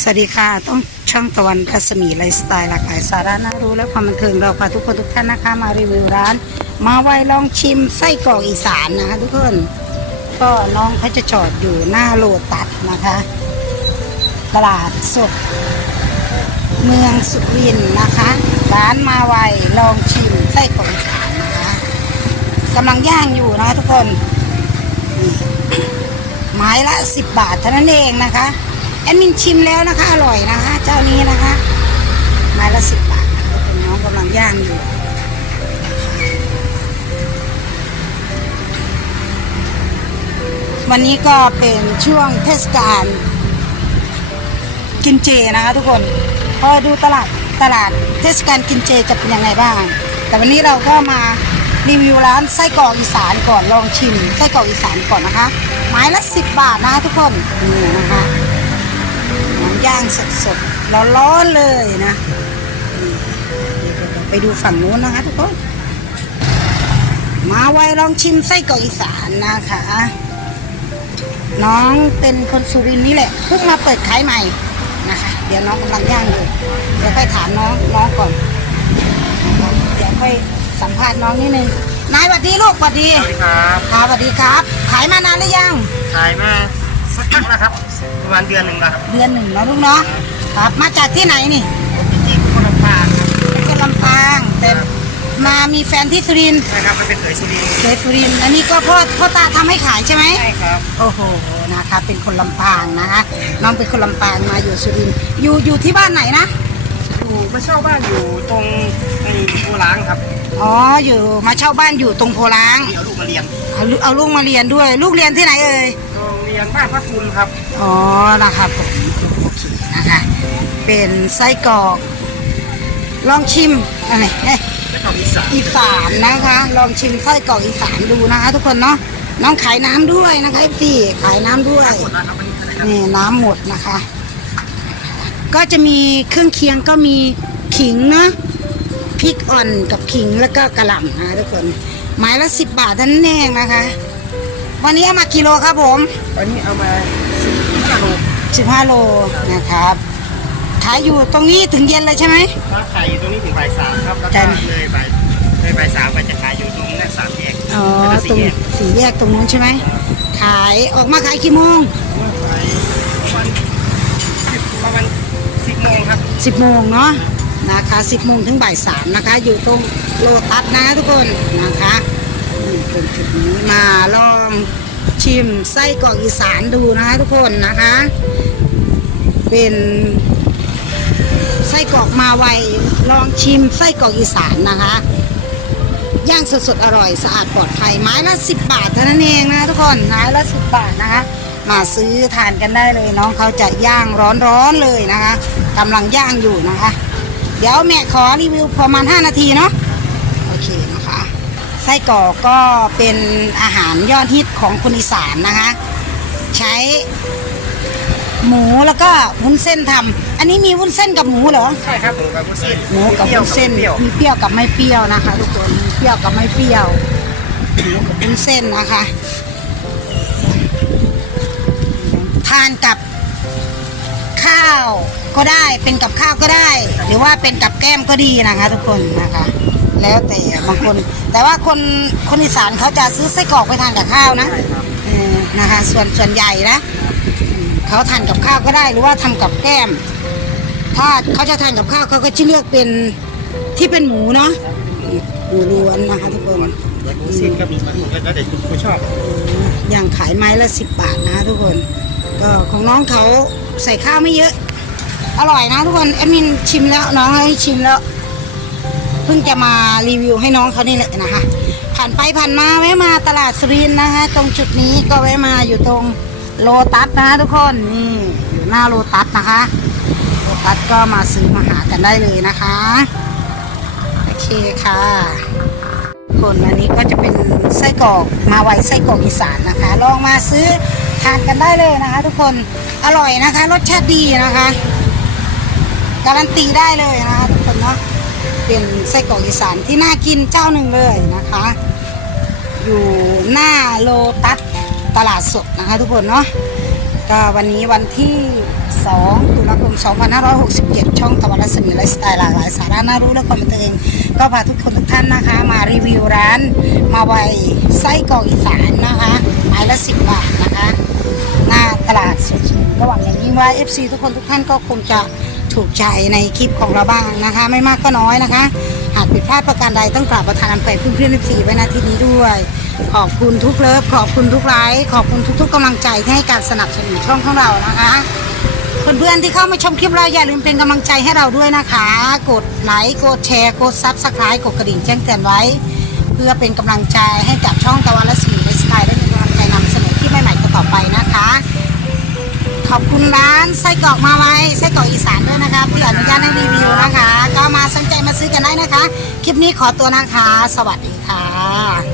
สวัสดีค่ะ ต้องช่องตะวันพัสมีไลฟ์สไตล์หลากหลายสาระน่ารู้และความบันเทิงเราพาทุกคนทุกท่านนะคะ มารีวิวร้าน มาไวลองชิมไส้กรอกอีสานนะคะ ทุกคน ก็น้องเขาจะจอดอยู่หน้าโลตัสนะคะ ตลาดสด เมืองสุรินทร์นะคะ ร้านมาไวลองชิมไส้กรอกอีสานนะคะกำลังย่างอยู่นะคะทุกคนไม้ละ 10 บาทเท่านั้นเองนะคะ แอดมินชิมแล้วนะคะ อร่อยนะคะ เจ้านี้นะคะไม้ละ10บบาทนะคะเป็นน้องกำลังย่างอยู่วันนี้ก็เป็นช่วงเทศกาลกินเจนะคะทุกคนพอดูตลาดตลาดเทศกาลกินเจจะเป็นยังไงบ้าง แต่วันนี้เราก็มารีวิวร้านไส้กรอกอีสานก่อนลองชิมไส้กรอกอีสานก่อนนะคะ ไม้ละสิบบาทนะคะทุกคนนี่นะคะ ย่างสดๆร้อนๆเลยนะนี่เดี๋ยวๆๆไปดูฝั่งนู้นนะคะทุกคนมาไวลองชิมไส้กรอกอีสานนะคะ น้องเป็นคนสุรินทร์นี่แหละเพิ่งมาเปิดขายใหม่นะคะ เดี๋ยวน้องกำลังย่างอยู่เดี๋ยวค่อยถามน้องน้องก่อนเดี๋ยวค่อยสัมภาษณ์น้องนิดนึงนายสวัสดีลูกสวัสดีสวัสดีครับครับสวัสดีครับ ขายมานานหรือยังขายมา สักพักแล้วครับ ประมาณเดือนหนึ่งแล้วครับเดือนหนึ่งแล้วลูกเนาะครับ มาจากที่ไหนนี่จริงๆคนลำปางครับเป็นคนลำปางแต่มามีแฟนที่สุรินทร์ใช่ครับมันเป็นเขยสุรินทร์เคยสุรินทร์อันนี้ก็พ่อพ่อตาทำให้ขายใช่ไหม ใช่ครับโอ้โห นะคะ เป็นคนลำปางนะคะ น้องเป็นคนลำปางมาอยู่สุรินทร์อยู่อยู่ที่บ้านไหนนะ อยู่มาเช่าบ้านอยู่ตรงไอ้โบล้างครับอ๋อ อยู่มาเช่าบ้านอยู่ตรงโพล้าง ที่เอาลูกมาเรียนเอาลูกเอาลูกมาเรียนด้วย ลูกเรียนที่ไหนเอ่ยโรงเรียนบ้านพระคุณครับ อ๋อนะครับผมโอเคนะคะเป็นไส้กรอก ลองชิมอะไรเอ๊ะและก็อีสานอีสานนะคะ ลองชิมไส้กรอกอีสานดูนะคะ ทุกคนเนาะน้องขายน้ำด้วยนะคะพี่ขายน้ำด้วยหมดแล้วครับวันนี้นะครับนี่น้ำหมดนะคะ ก็จะมีเครื่องเคียงก็มีขิงนะพริกอ่อนกับขิงแล้วก็กระหล่ำนะคะทุกคนไม้ละสิบบาทเท่านั้นเองนะคะ วันนี้เอามากิโลครับผม วันนี้เอามาสิบโลสิบห้าโลนะครับ ขายอยู่ตรงนี้ถึงเย็นเลยใช่ไหมร้านขายอยู่ตรงนี้ถึงบ่ายสามครับแล้วจัก็นเลยบ่ายเลยบ่ายสามไปจะขายอยู่ตรงนั้นสามแยกอ๋อแล้วก็ตรงสี่แยกสี่แยกตรงนู้นใช่ไหมขายออกมาขายกี่โมงขายประมาณสิบประมาณสิบโมงครับสิบโมงเนาะนะคะสิบโมงถึงบ่ายสามนะคะ อยู่ตรงโลตัสนะทุกคนนะคะ ป็นจุดนี้มาลองชิมไส้กรอกอีสานดูนะคะทุกคนนะคะ เป็นไส้กรอกมาไวลองชิมไส้กรอกอีสานนะคะย่างสดๆอร่อยสะอาดปลอดภัยไม้ละสิบบาทเท่านั้นเองนะทุกคนไม้ละสิบบาทนะคะ มาซื้อทานกันได้เลยน้องเขาจะย่างร้อนๆเลยนะคะกำลังย่างอยู่นะคะ เดี๋ยวแม่ขอรีวิวประมาณ 5 นาทีเนาะโอเคนะคะ ไส้กรอกก็เป็นอาหารยอดฮิตของคนอีสานนะคะ ใช้หมูแล้วก็วุ้นเส้นทำอันนี้มีวุ้นเส้นกับหมูเหรอใช่ครับผมกับวุ้นเส้นหมูกับปรี้ยววุ้นเส้นเปรี้ยวมีเปรี้ยวกับไม่เปรี้ยวนะคะทุกคนมีเปรี้ยวกับไม่เปรี้ยวหมูกับวุ้นเส้นนะคะ ทานกับข้าวก็ได้เป็นกับข้าวก็ได้ หรือว่าเป็นกับแก้มก็ดีนะคะ ทุกคนนะคะ แล้วแต่บางคน แต่ว่าคนคนอีสานเขาจะซื้อไส้กรอกไปทานกับข้าวนะใช่ครับเออนะคะ ส่วนส่วนใหญ่นะอืมเขาทานกับข้าวก็ได้หรือว่าทำกับแก้ม ถ้าเขาจะทานกับข้าวเขาก็จะเลือกเป็นที่เป็นหมูเนาะหมูล้วนนะคะทุกคนแล้ววุ้นเส้นก็มีมันหมดแล้วแต่คุณผู้ชอบ อย่างขายไม้ละสิบบาทนะคะทุกคน ก็ของน้องเขาใส่ข้าวไม่เยอะ อร่อยนะทุกคนแอดมินชิมแล้วน้องให้ชิมแล้ว เพิ่งจะมารีวิวให้น้องเขานี่แหละนะคะ ผ่านไปผ่านมาแวะมาตลาดสุรินทร์นะคะ ตรงจุดนี้ก็แวะมาอยู่ตรงโลตัสนะคะทุกคนนี่อยู่หน้าโลตัสนะคะโลตัสก็มาซื้อมาหากันได้เลยนะคะโอเคค่ะคนอันนี้ก็จะเป็นไส้กรอกมาไวไส้กรอกอีสานนะคะ ลองมาซื้อทานกันได้เลยนะคะ ทุกคนอร่อยนะคะ รสชาติดีนะคะ การันตีได้เลยนะคะทุกคนเนาะ เป็นไส้กรอกอีสานที่น่ากินเจ้าหนึ่งเลยนะคะ อยู่หน้าโลตัสตลาดสดนะคะทุกคนเนาะก็วันนี้วันที่ 2 ตุลาคม 2567 ช่องตะวันรัศมีไลฟ์สไตล์หลากหลายสาระน่ารู้และความบันเทิงก็พาทุกคนทุกท่านนะคะ มารีวิวร้านมาไวไส้กรอกอีสานนะคะไม้ละ 10 บาทนะคะ หน้าตลาดสดระหว่างอย่างยิ่งว่า FC ทุกคนทุกท่านก็คงจะ ถูกใจในคลิปของเราบ้างนะคะ ไม่มากก็น้อยนะคะ หากผิดพลาดประการใดต้องกราบประทานอภัยเพื่อนๆ FC ไว้ณที่นี้ด้วย ขอบคุณทุกเลิฟขอบคุณทุกไลค์ขอบคุณทุก ๆกำลังใจที่ให้การสนับสนุนช่องของเรานะคะเพื่อนๆที่เข้ามาชมคลิปเราอย่าลืมเป็นกำลังใจให้เราด้วยนะคะ กดไลค์กดแชร์กดซับสไครต์กดกระดิ่งแจ้งเตือนไว้ เพื่อเป็นกำลังใจให้กับช่องตะวันละสีไลฟ์สไตล์ได้มีกำลังใจนำเสนอคลิปใหม่ๆต่อไปนะคะ ขอบคุณร้านไส้กรอกมาไว้ไส้กรอกอีสานด้วยนะคะที่อนุญาตให้รีวิวนะคะ ก็มาสนใจมาซื้อกันได้นะคะ คลิปนี้ขอตัวนะคะ สวัสดีค่ะ